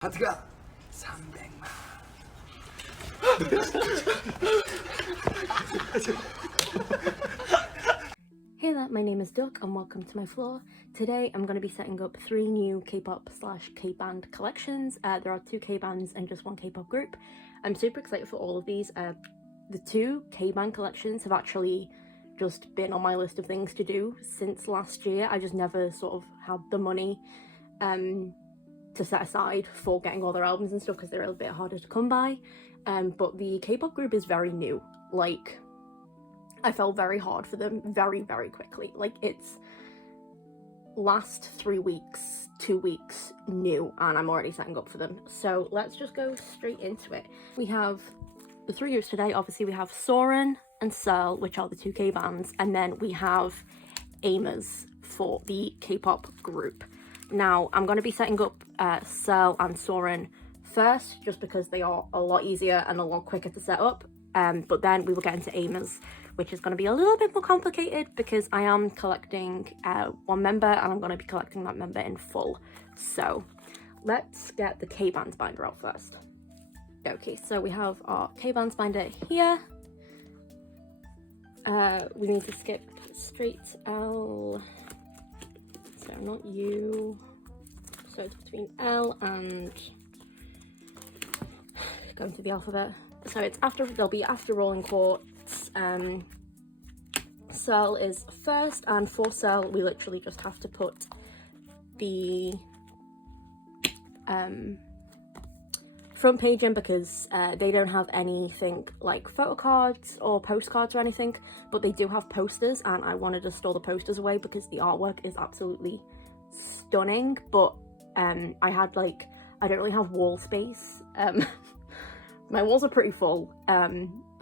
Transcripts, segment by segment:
하트가 300만. Hey there, my name is Duck and welcome to my floor. Today I'm going to be setting up 3 new K-pop / K-band collections. There are 2 K-bands and just 1 K-pop group. I'm super excited for all of these. The 2 K-band collections have actually just been on my list of things to do since last year. I just never sort of had the money to set aside for getting all their albums and stuff because they're a bit harder to come by. But the K-pop group is very new. Like, I fell very hard for them very, very quickly. Like, it's last 3 weeks, 2 weeks new, and I'm already setting up for them. So let's just go straight into it. We have the 3 groups today. Obviously, we have Soran and Surl, which are the 2 K-bands, and then we have Aimers for the K-pop group. Now, I'm going to be setting up Surl and Soran first, just because they are a lot easier and a lot quicker to set up. But then we will get into Aimers, which is going to be a little bit more complicated because I am collecting 1 member and I'm going to be collecting that member in full. So let's get the K-Bands binder out first. Okay, so we have our K-Bands binder here. We need to skip straight L, so not U, so it's between L and going through the alphabet. So it's after, they'll be after rolling quarts. Surl is first, and for Surl we literally just have to put the front page in because they don't have anything like photo cards or postcards or anything, but they do have posters, and I wanted to store the posters away because the artwork is absolutely stunning. But I had like, I don't really have wall space. My walls are pretty full,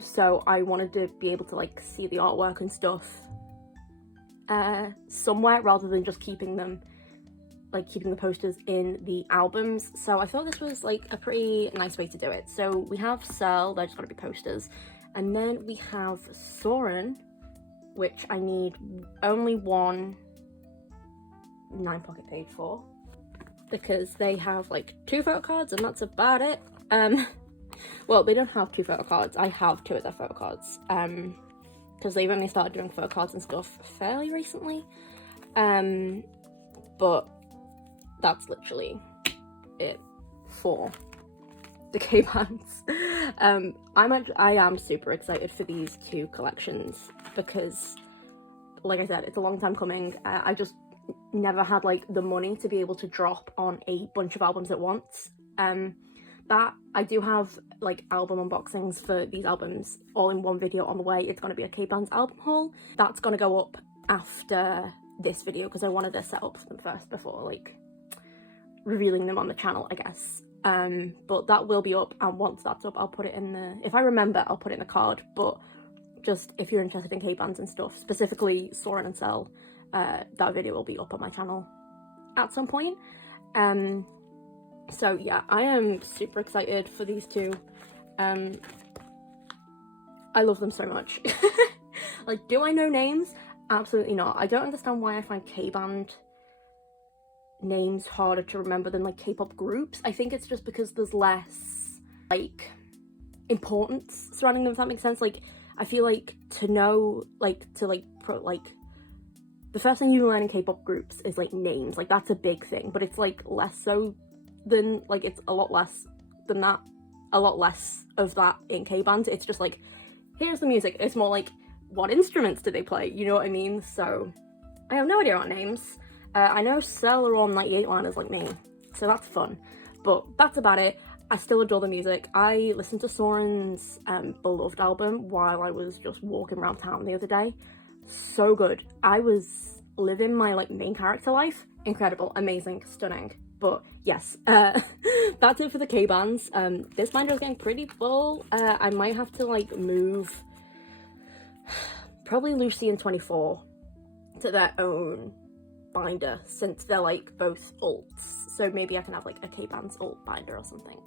so I wanted to be able to like see the artwork and stuff somewhere rather than just keeping them, like keeping the posters in the albums. So I thought this was like a pretty nice way to do it. So we have Surl, they're just going to be posters, and then we have Soran, which I need only 1 9-pocket page for because they have like 2 photo cards and that's about it. Well, they don't have 2 photo cards. I have 2 of their photo cards because they've only started doing photo cards and stuff fairly recently. But that's literally it for the K-bands. I am super excited for these 2 collections because, like I said, it's a long time coming. I just never had like the money to be able to drop on a bunch of albums at once. That I do have like album unboxings for these albums all in one video on the way. It's going to be a K-Band's album haul. That's going to go up after this video because I wanted to set up for them first before like revealing them on the channel, I guess. But that will be up, and once that's up I'll put it in the, if I remember I'll put it in the card. But just if you're interested in K-Bands and stuff, specifically Soran and Surl, that video will be up on my channel at some point. So yeah, I am super excited for these 2. I love them so much. Like, do I know names? Absolutely not. I don't understand why I find K-band names harder to remember than like K-pop groups. I think it's just because there's less like importance surrounding them, if that makes sense. Like, I feel like to know, like, to like the first thing you learn in K-pop groups is like names. Like, that's a big thing, but it's like less so than, like, it's a lot less than that, a lot less of that in K-band. It's just like, here's the music. It's more like, what instruments do they play, you know what I mean? So I have no idea what names. I know Surl are all 98 liners like me, so that's fun, but that's about it. I still adore the music. I listened to Soran's Beloved album while I was just walking around town the other day. So good. I was living my like main character life. Incredible, amazing, stunning. But yes, that's it for the K-bands. This binder is getting pretty full. I might have to like move probably Lucy and 24 to their own binder since they're like both alts. So maybe I can have like a K-bands alt binder or something.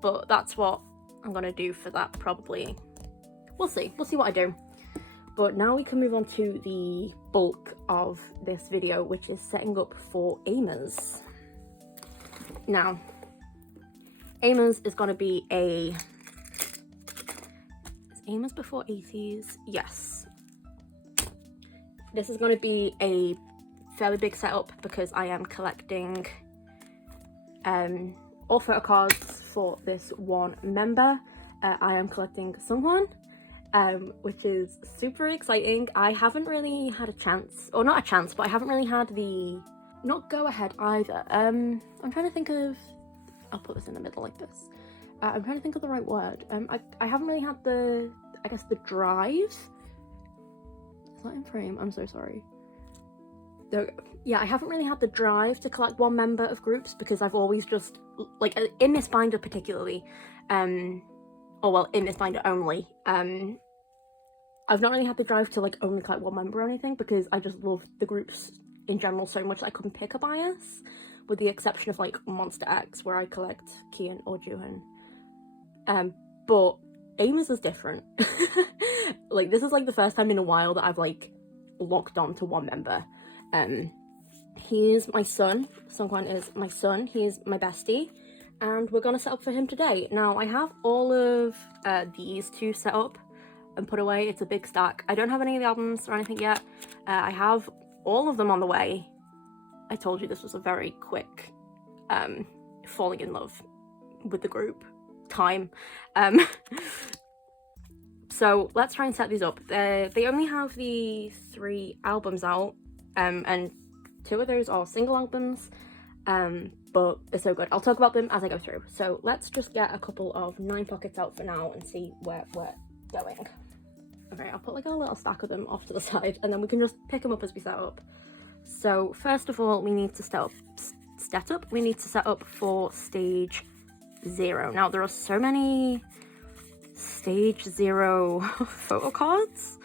But that's what I'm gonna do for that probably. We'll see what I do. But now we can move on to the bulk of this video, which is setting up for Aimers. Now, Amos is going to be a... Is Amos before 80s? Yes. This is going to be a fairly big setup because I am collecting all photo cards for this one member. I am collecting Sungwon, which is super exciting. I haven't really had a chance, or not a chance, but I haven't really had the, not go ahead either. I'm trying to think of, I'll put this in the middle like this. I'm trying to think of the right word. I haven't really had the, I guess the drive. Is that in frame? I'm so sorry. There we go. Yeah, I haven't really had the drive to collect one member of groups because I've always just, like, in this binder particularly, or well, in this binder only, I've not really had the drive to, like, only collect one member or anything because I just love the groups in general so much that I couldn't pick a bias, with the exception of, like, Monster X, where I collect Kian or Juhan. But Amos is different. Like, this is, like, the first time in a while that I've, like, locked on to one member. He is my son. Sungwon is my son. He is my bestie. And we're going to set up for him today. Now, I have all of these two set up and put away. It's a big stack. I don't have any of the albums or anything yet. I have all of them on the way. I told you this was a very quick falling in love with the group time. So let's try and set these up. They only have the 3 albums out, and 2 of those are single albums, but they're so good. I'll talk about them as I go through. So let's just get a couple of 9 pockets out for now and see where we're going. Okay, I'll put like a little stack of them off to the side, and then we can just pick them up as we set up. So first of all, we need to set up for stage 0. Now there are so many stage 0 photo cards.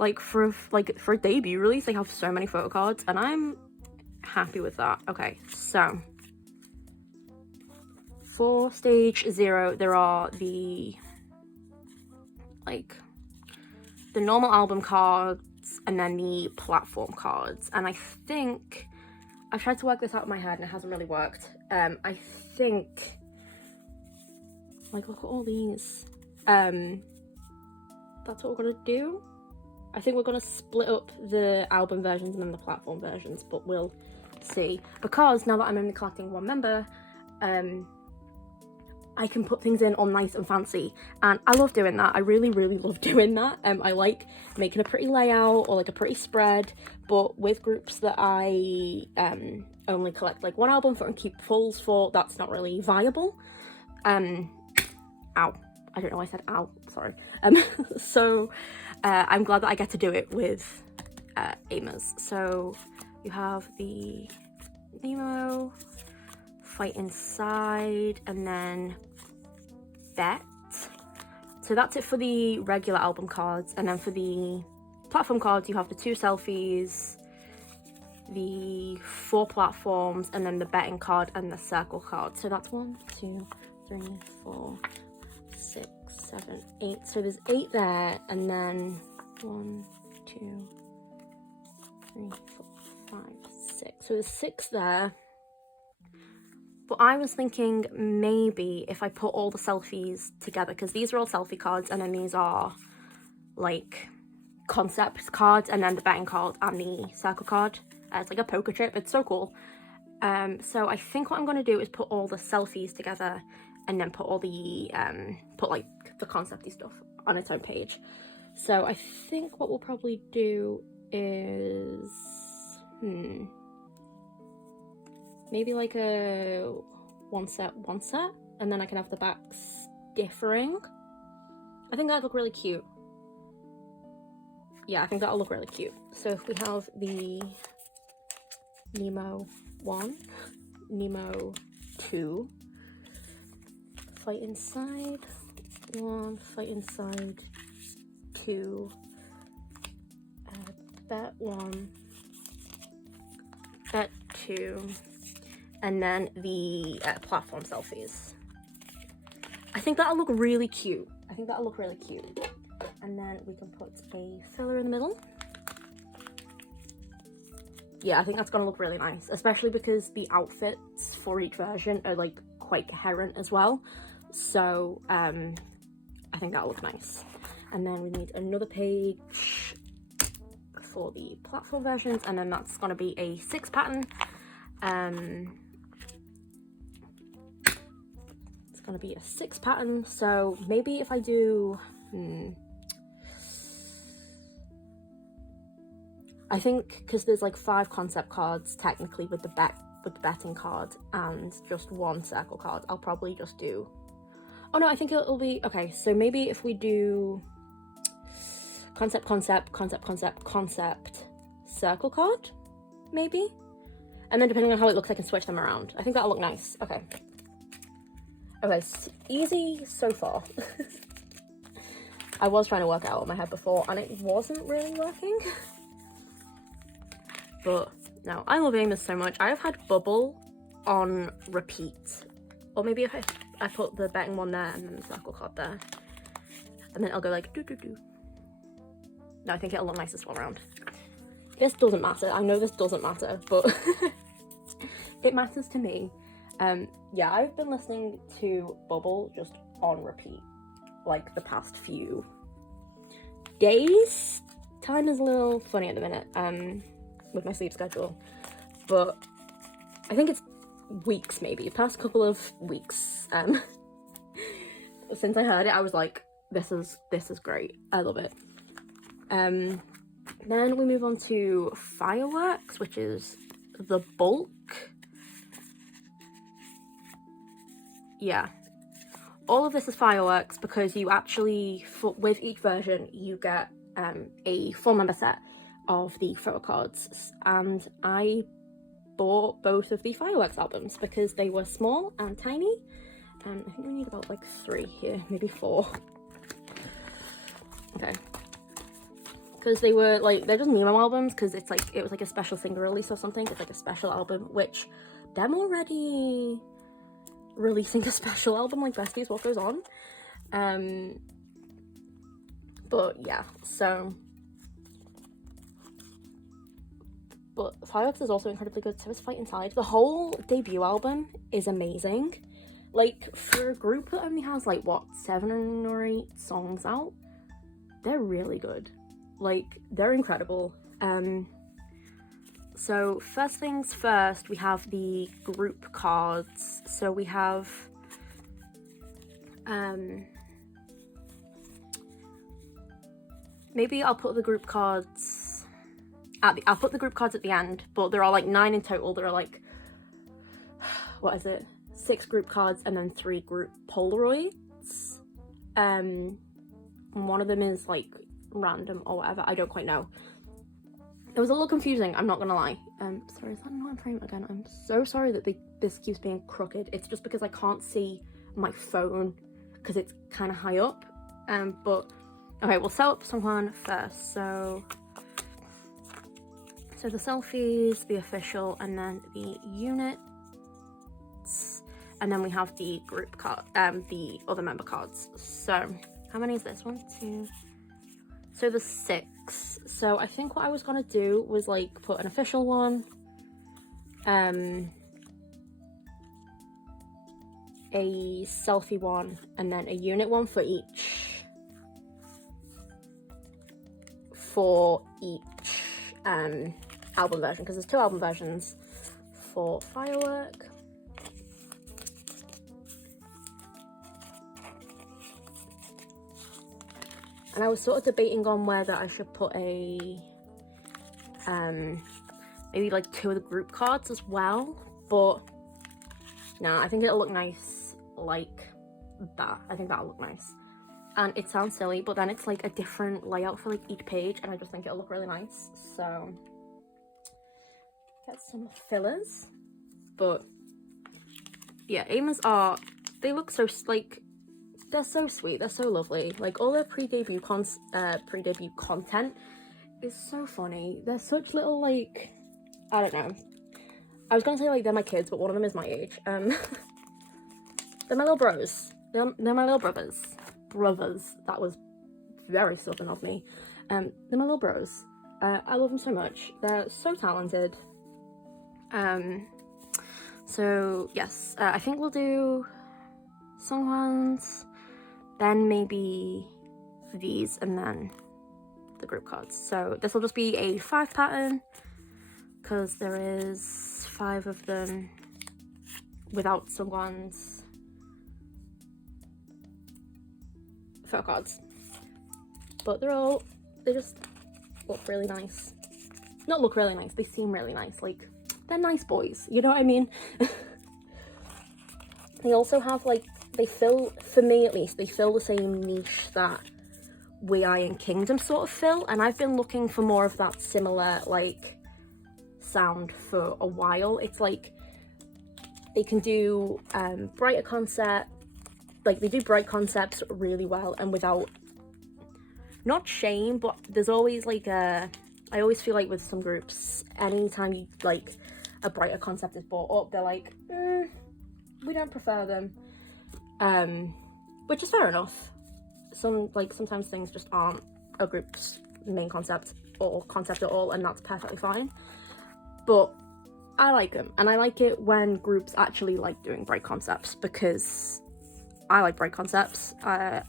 Like for a debut release, they have so many photo cards, and I'm happy with that. Okay, so for stage 0, there are the normal album cards and then the platform cards. And I think I've tried to work this out in my head and it hasn't really worked. I think, like, look at all these. That's what we're gonna do. I think we're gonna split up the album versions and then the platform versions, but we'll see. Because now that I'm only collecting one member, I can put things in all nice and fancy, and I love doing that. I really, really love doing that. I like making a pretty layout or like a pretty spread, but with groups that I only collect like one album for and keep fulls for, that's not really viable. Ow. I don't know why I said ow, sorry. So I'm glad that I get to do it with Amos. So you have the Nemo, Fight Inside, and then Bet. So that's it for the regular album cards, and then for the platform cards you have the 2 selfies, the 4 platforms, and then the betting card and the circle card. So that's 1, 2, 3, 4, 6, 7, 8. So there's 8 there, and then 1, 2, 3, 4, 5, 6. So there's 6 there. But I was thinking maybe if I put all the selfies together, because these are all selfie cards, and then these are like concept cards, and then the betting card and the circle card. It's like a poker chip. It's so cool. So I think what I'm going to do is put all the selfies together, and then put all the put like the concepty stuff on its own page. So I think what we'll probably do is maybe like a one set, and then I can have the backs differing. I think that'd look really cute. Yeah, I think that'll look really cute. So if we have the Nemo 1, Nemo 2, Fight Inside 1, Fight Inside 2, Bet 1, Bet 2, and then the platform selfies. I think that'll look really cute. And then we can put a filler in the middle. Yeah, I think that's gonna look really nice, especially because the outfits for each version are like quite coherent as well. So I think that'll look nice. And then we need another page for the platform versions, and then that's going to be a 6 pattern. It's going to be a 6 pattern, so maybe if I do I think because there's like 5 concept cards technically with the betting card and just 1 circle card, I'll probably just do, oh no, I think it'll be okay. So maybe if we do concept, circle card, maybe, and then depending on how it looks I can switch them around. I think that'll look nice. Okay, easy so far. I was trying to work it out in my head before and it wasn't really working. But no, I love Amos so much. I have had Bubble on repeat. Or maybe if I put the betting one there and then the circle card there. And then I'll go like do. No, I think it'll look nice this one round. This doesn't matter. I know this doesn't matter, but it matters to me. Yeah, I've been listening to Bubble just on repeat like the past few days. Time is a little funny at the minute. With my sleep schedule, but I think it's weeks, maybe past couple of weeks since I heard it. I was like, this is great, I love it. Then we move on to Fireworks, which is the bulk. Yeah, all of this is Fireworks because you actually, with each version you get a 4-member set of the photo cards, and I bought both of the Fireworks albums because they were small and tiny, and I think we need about like 3 here, maybe 4. Okay, because they were like, they're just Nemo albums because it's like, it was like a special single release or something. It's like a special album, which them already releasing a special album like Besties, what goes on? But yeah, so but Fireworks is also incredibly good, so is Fight Inside. The whole debut album is amazing. Like, for a group that only has, like, what, 7 or 8 songs out, they're really good. Like, they're incredible. So, first things first, we have the group cards. So, we have, maybe I'll put the group cards I'll put the group cards at the end, but there are like 9 in total. There are like, what is it? 6 group cards and then 3 group Polaroids. And one of them is like random or whatever. I don't quite know. It was a little confusing, I'm not gonna lie. Sorry, is that not in frame again? I'm so sorry that this keeps being crooked. It's just because I can't see my phone because it's kind of high up. But okay, we'll set up someone first. So the selfies, the official, and then the units, and then we have the group card, the other member cards. So how many is this? 1, 2. So there's 6. So I think what I was gonna do was like put an official one, a selfie one, and then a unit one for each album version, because there's 2 album versions for Firework. And I was sort of debating on whether I should put a maybe like 2 of the group cards as well, but no, I think it'll look nice like that. I think that'll look nice. And it sounds silly, but then it's like a different layout for like each page, and I just think it'll look really nice. So get some fillers. But yeah, Amos art, they look so like, they're so sweet, they're so lovely. Like all their pre-debut content is so funny. They're such little, like, I don't know, I was gonna say like they're my kids, but one of them is my age. They're my little bros. They're my little brothers. That was very southern of me. They're my little bros. I love them so much. They're so talented. So yes, I think we'll do Songhwan's, then maybe these, and then the group cards. So this will just be a 5 pattern because there is 5 of them without Songhwan's photo cards, but they just look really nice. Not look really nice, they seem really nice. Like, they're nice boys, you know what I mean? They also have like, they fill, for me at least, they fill the same niche that WeI and Kingdom sort of fill, and I've been looking for more of that similar like sound for a while. It's like they can do brighter concept, like they do bright concepts really well and without, not shame, but there's always like I always feel like with some groups, anytime you like a brighter concept is brought up, they're like, we don't prefer them, which is fair enough. Sometimes things just aren't a group's main concept or concept at all, and that's perfectly fine. But I like them, and I like it when groups actually like doing bright concepts, because I like bright concepts, and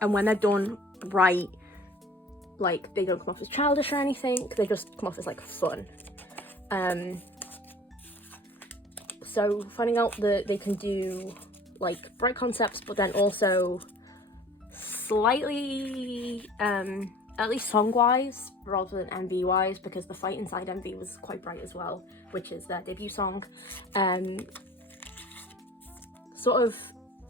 when they're done right, like they don't come off as childish or anything, they just come off as like fun. So finding out that they can do like bright concepts, but then also slightly at least song wise rather than MV wise, because the Fight Inside MV was quite bright as well, which is their debut song. Sort of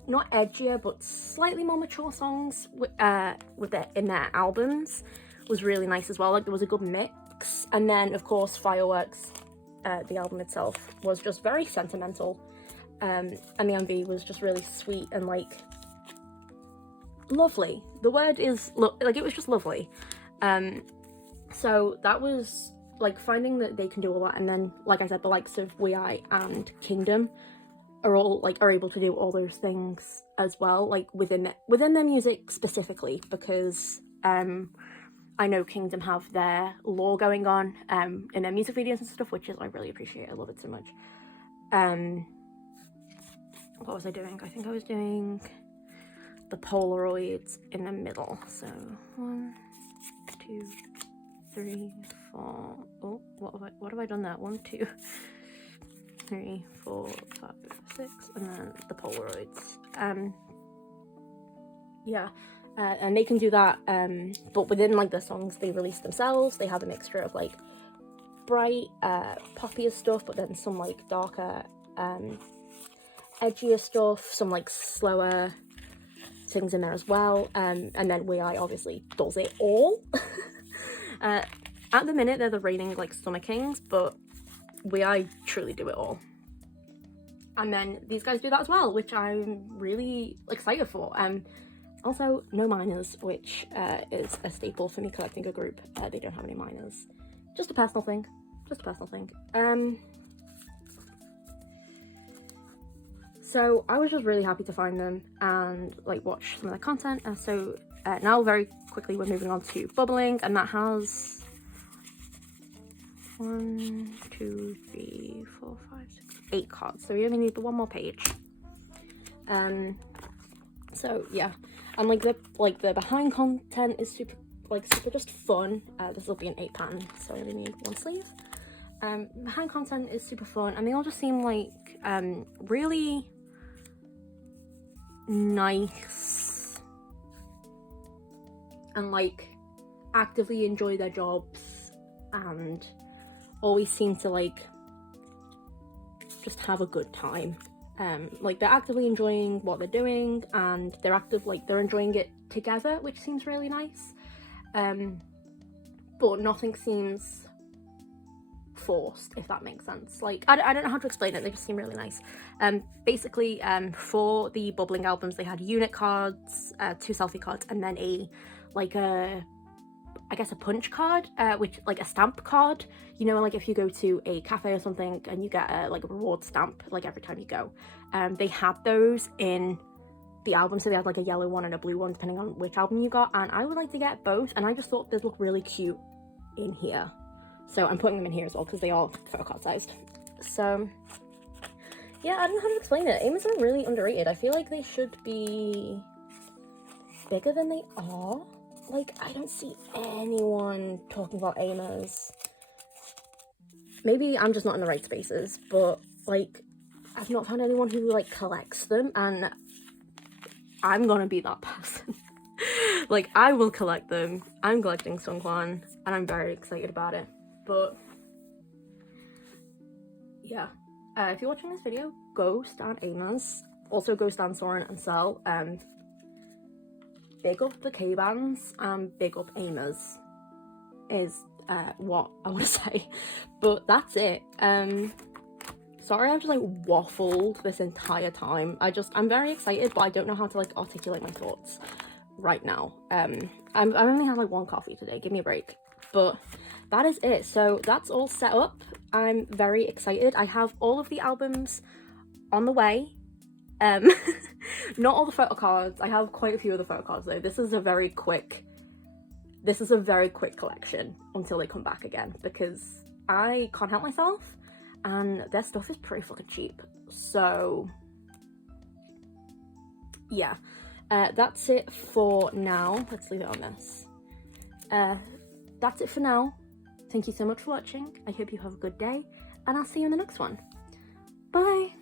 not edgier but slightly more mature songs in their albums was really nice as well. Like there was a good mix. And then of course Fireworks, the album itself, was just very sentimental, and the MV was just really sweet and like lovely. The word is like, it was just lovely. So that was like finding that they can do all that, and then like I said, the likes of WeI and Kingdom are able to do all those things as well, like within their music specifically, because I know Kingdom have their lore going on in their music videos and stuff, which is, I really appreciate. I love it so much. What was I doing? I think I was doing the Polaroids in the middle. So 1, 2, 3, 4. Oh, what have I done there? 1, 2, 3, 4, 5, 6, and then the Polaroids. Yeah, and they can do that, but within like the songs they release themselves, they have a mixture of like bright, poppier stuff, but then some like darker, edgier stuff, some like slower things in there as well, and then WeI obviously does it all. At the minute they're the reigning like Summer Kings, but WeI truly do it all. And then these guys do that as well, which I'm really excited for. Also, no minors, which is a staple for me collecting a group. They don't have any minors. Just a personal thing. So I was just really happy to find them and like watch some of their content. So now very quickly we're moving on to Bubbling, and that has 1, 2, 3, 4, 5, 6, 8 cards. So we only need the one more page. So yeah, and like the behind content is super just fun. This will be an 8 pattern, so I only need 1 sleeve. Behind content is super fun, and they all just seem like really nice and like actively enjoy their jobs, and always seem to like just have a good time. Like they're actively enjoying what they're doing, and they're enjoying it together, which seems really nice. But nothing seems forced, if that makes sense. Like I don't know how to explain it, they just seem really nice. Basically, for the Bubbling albums they had unit cards, 2 selfie cards, and then I guess a punch card, which like a stamp card, you know, like if you go to a cafe or something and you get a reward stamp like every time you go. They had those in the album, so they had like a yellow one and a blue one depending on which album you got, and I would like to get both, and I just thought they'd look really cute in here, so I'm putting them in here as well because they are photo card sized. So Yeah, I don't know how to explain it. Amas are really underrated. I feel like they should be bigger than they are. Like, I don't see anyone talking about Amas. Maybe I'm just not in the right spaces, but, like, I've not found anyone who, like, collects them, and I'm gonna be that person. Like, I will collect them. I'm collecting Sungkwan, and I'm very excited about it. But, yeah. If you're watching this video, go stan Amas. Also, go stan Soran and Surl. Big up the Kbands and big up Amas is what I want to say. But that's it. Sorry I've just like waffled this entire time. I'm very excited, but I don't know how to like articulate my thoughts right now. I've only had like one coffee today, give me a break. But that is it. So that's all set up. I'm very excited. I have all of the albums on the way. Not all the photo cards. I have quite a few of the photo cards though. This is a very quick collection until they come back again, because I can't help myself and their stuff is pretty fucking cheap. So yeah, that's it for now. Let's leave it on this. That's it for now. Thank you so much for watching. I hope you have a good day, and I'll see you in the next one. Bye.